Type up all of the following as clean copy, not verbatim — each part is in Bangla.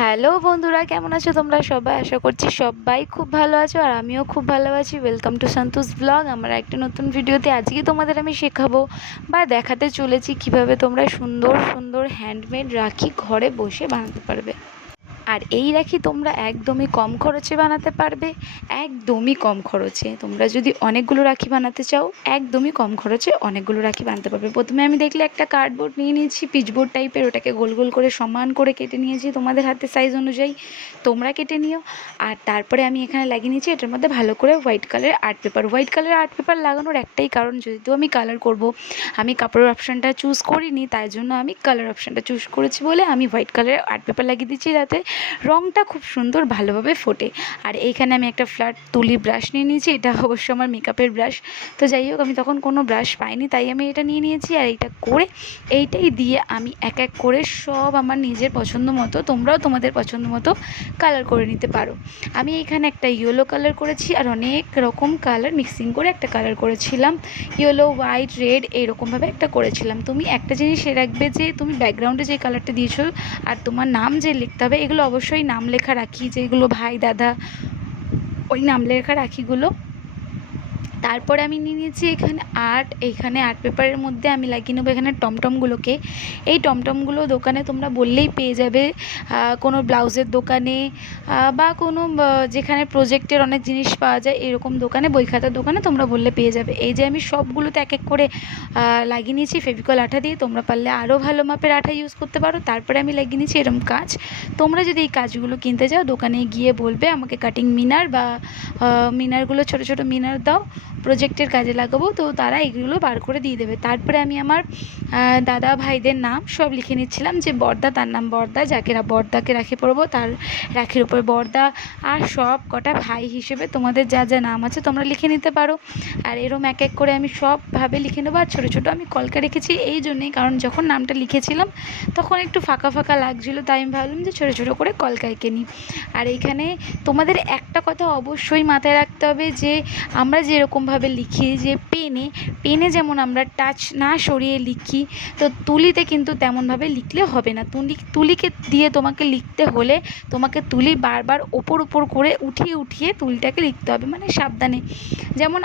হ্যালো বন্ধুরা, কেমন আছো তোমরা সবাই? আশা করছি সবাই খুব ভালো আছো আর আমিও খুব ভালো আছি। Welcome to Santosh blog. আমার একটা নতুন ভিডিওতে আজকে তোমাদের আমি শেখাবো বা দেখাতে চলেছি কিভাবে তোমরা সুন্দর সুন্দর হ্যান্ডমেড রাখি ঘরে বসে বানাতে পারবে। আর এই রাখি তোমরা একদমই কম খরচে বানাতে পারবে, একদমই কম খরচে। তোমরা যদি অনেকগুলো রাখি বানাতে চাও, একদমই কম খরচে অনেকগুলো রাখি বানাতে পারবে। প্রথমে আমি দেখলে একটা কার্ডবোর্ড নিয়ে নিয়েছি, পিচবোর্ড টাইপের, ওটাকে গোল গোল করে সমান করে কেটে নিয়েছি। তোমাদের হাতের সাইজ অনুযায়ী তোমরা কেটে নিও। আর তারপরে আমি এখানে লাগিয়ে নিয়েছি এটার মধ্যে ভালো করে হোয়াইট কালারের আর্ট পেপার। হোয়াইট কালারের আর্ট পেপার লাগানোর একটাই কারণ, যেহেতু আমি কালার করব, আমি কাপড়ের অপশানটা চুজ করিনি, তাই জন্য আমি কালার অপশানটা চুজ করেছি বলে আমি হোয়াইট কালারের আর্ট পেপার লাগিয়ে দিচ্ছি, যাতে রঙটা খুব সুন্দর ভালোভাবে ফোটে। আর এইখানে আমি একটা ফ্ল্যাট তুলি ব্রাশ নিয়ে নিয়েছি, এটা অবশ্য আমার মেকআপের ব্রাশ। তো যাই হোক, আমি তখন কোনো ব্রাশ পাইনি, তাই আমি এটা নিয়ে নিয়েছি। আর এইটা করে এইটাই দিয়ে আমি এক এক করে সব আমার নিজের পছন্দ মতো, তোমরাও তোমাদের পছন্দ মতো কালার করে নিতে পারো। আমি এখানে একটা ইয়েলো কালার করেছি আর অনেক রকম কালার মিক্সিং করে একটা কালার করেছিলাম। ইয়েলো, হোয়াইট, রেড এইরকমভাবে একটা করেছিলাম। তুমি একটা জিনিস রাখবে, যে তুমি ব্যাকগ্রাউন্ডে যে কালারটা দিয়েছো আর তোমার নাম যে লিখতে হবে, এগুলো অবশ্যই নাম লেখা রাখি, যেগুলো ভাই দাদা, ওই নাম লেখা রাখিগুলো। তারপরে আমি নিয়ে নিয়েছি এখানে এইখানে আর্ট পেপারের মধ্যে আমি লাগিয়ে নেবো এখানে টমটমগুলোকে। এই টমটমগুলো দোকানে তোমরা বললেই পেয়ে যাবে, কোনো ব্লাউজের দোকানে বা কোনো যেখানে প্রজেক্টের অনেক জিনিস পাওয়া যায়, এরকম দোকানে, বই খাতার দোকানে তোমরা বললে পেয়ে যাবে। এই যে আমি সবগুলোতে এক এক করে লাগিয়ে নিয়েছি ফেভিকল আঠা দিয়ে। তোমরা পারলে আরও ভালো মাপের আঠা ইউজ করতে পারো। তারপরে আমি লাগিয়ে নিয়েছি এরকম কাজ। তোমরা যদি এই কাজগুলো কিনতে যাও, দোকানে গিয়ে বলবে আমাকে কাটিং মিনার বা মিনারগুলো, ছোটো ছোটো মিনার দাও, প্রজেক্টের কাজে লাগাবো, তো তারা এগুলো বার করে দিয়ে দেবে। তারপরে আমি আমার দাদা ভাইদের নাম সব লিখে নিচ্ছিলাম, যে বড়দা তার নাম বড়দা, যাকে বড়দাকে রাখি পরবো তার রাখির ওপর বড়দা, আর সব কটা ভাই হিসেবে তোমাদের যা যা নাম আছে তোমরা লিখে নিতে পারো। আর এরম এক এক করে আমি সবভাবে লিখে নেবো। আর ছোটো ছোটো আমি কলকা রেখেছি এই জন্যেই, কারণ যখন নামটা লিখেছিলাম তখন একটু ফাঁকা ফাঁকা লাগছিলো, তাই আমি ভাবলাম যে ছোটো ছোটো করে কলকা এঁকে নিই। আর এইখানে তোমাদের একটা কথা অবশ্যই মাথায় রাখতে হবে, যে আমরা যেরকমভাবে লিখি, যে পেনে যেমন আমরা টাচ না সরিয়ে লিখি, তো তুলিতে কিন্তু তেমনভাবে লিখলে হবে না। তুলিকে দিয়ে তোমাকে লিখতে হলে তোমাকে তুলি বারবার ওপর করে উঠিয়ে উঠিয়ে তুলিটাকে লিখতে হবে, মানে সাবধানে। যেমন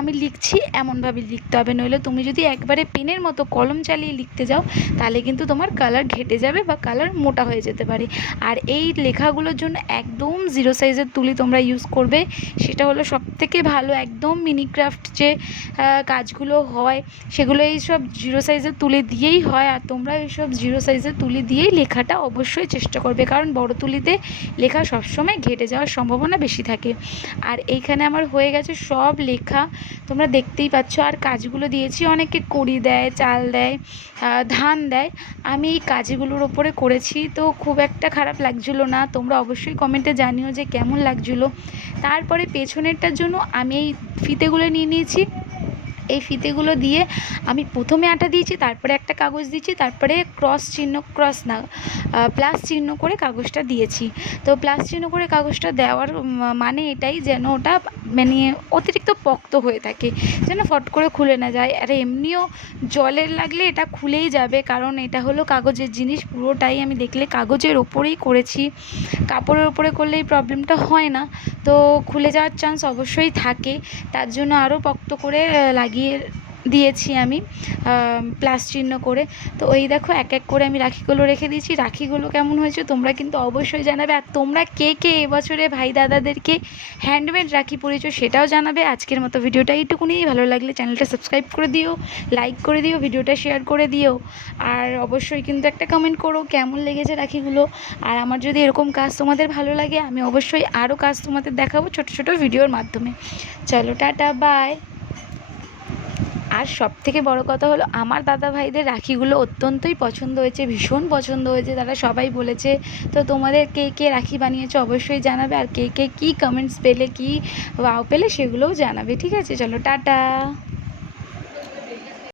আমি লিখছি এমনভাবে লিখতে হবে, নইলে তুমি যদি একবারে পেনের মতো কলম চালিয়ে লিখতে যাও, তাহলে কিন্তু তোমার কালার ঘেটে যাবে বা কালার মোটা হয়ে যেতে পারে। আর এই লেখাগুলোর জন্য একদম জিরো সাইজের তুলি তোমরা ইউজ করবে, সেটা হলো সবথেকে ভালো। একদম মিনি ক্রাফট যে কাজগুলো হয়, সেগুলো এই সব জিরো সাইজের তুলি দিয়েই হয়। আর তোমরা এইসব জিরো সাইজের তুলি দিয়েই লেখাটা অবশ্যই চেষ্টা করবে, কারণ বড় তুলিতে লেখা সবসময় ঘেটে যাওয়ার সম্ভাবনা বেশি থাকে। আর এইখানে আমার হয়ে গেছে সব লেখা, তোমরা দেখতেই পাচ্ছ। আর কাজগুলো দিয়েছি, অনেকে কড়ি দেয়, চাল দেয়, ধান দেয়। আমি এই কাজগুলোর ওপরে করেছি, তো খুব একটা খারাপ লাগছিলো না। তোমরা অবশ্যই কমেন্টে জানিও যে কেমন লাগছিলো। তারপরে পেছনেরটার জন্য আমি এই ফিতেগুলো নিয়ে নিয়েছি। এই ফিতেগুলো দিয়ে আমি প্রথমে আঠা দিয়েছি, তারপরে একটা কাগজ দিয়েছি, তারপরে প্লাস চিহ্ন করে কাগজটা দিয়েছি। তো প্লাস চিহ্ন করে কাগজটা দেওয়ার মানে এটাই, যেন ওটা মানে অতিরিক্ত পক্ত হয়ে থাকে, যেন ফট করে খুলে না যায়। আর এমনিও জলের লাগলে এটা খুলেই যাবে, কারণ এটা হলো কাগজের জিনিস। পুরোটাই আমি দেখলে কাগজের ওপরেই করেছি, কাপড়ের ওপরে করলে এই প্রবলেমটা হয় না, তো খুলে যাওয়ার চান্স অবশ্যই থাকে। তার জন্য আরও পক্ত করে লাগিয়ে দিয়েছি আমি প্লাস চিহ্ন করে। তো ওই দেখো এক এক করে আমি রাখিগুলো রেখে দিয়েছি। রাখিগুলো কেমন হয়েছে তোমরা কিন্তু অবশ্যই জানাবে। আর তোমরা কে কে এবছরে ভাই দাদাদেরকে হ্যান্ডমেড রাখি পরেছো সেটাও জানাবে। আজকের মতো ভিডিওটা এইটুকুনি। ভালো লাগলে চ্যানেলটা সাবস্ক্রাইব করে দিও, লাইক করে দিও, ভিডিওটা শেয়ার করে দিও। আর অবশ্যই কিন্তু একটা কমেন্ট করো কেমন লেগেছে রাখিগুলো। আর আমার যদি এরকম কাজ তোমাদের ভালো লাগে, আমি অবশ্যই আরও কাজ তোমাদের দেখাবো ছোটো ছোটো ভিডিওর মাধ্যমে। চলো টাটা, বাই। আর সবথেকে বড় কথা হলো, আমার দাদা ভাইদের রাখিগুলো অত্যন্তই পছন্দ হয়েছে, ভীষণ পছন্দ হয়েছে, তারা সবাই বলেছে। তো তোমাদের কে কে রাখি বানিয়েছো অবশ্যই জানাবে। আর কে কে কী কমেন্টস পেলে, কী ওয়াও পেলে, সেগুলোও জানাবে। ঠিক আছে, চলো টাটা।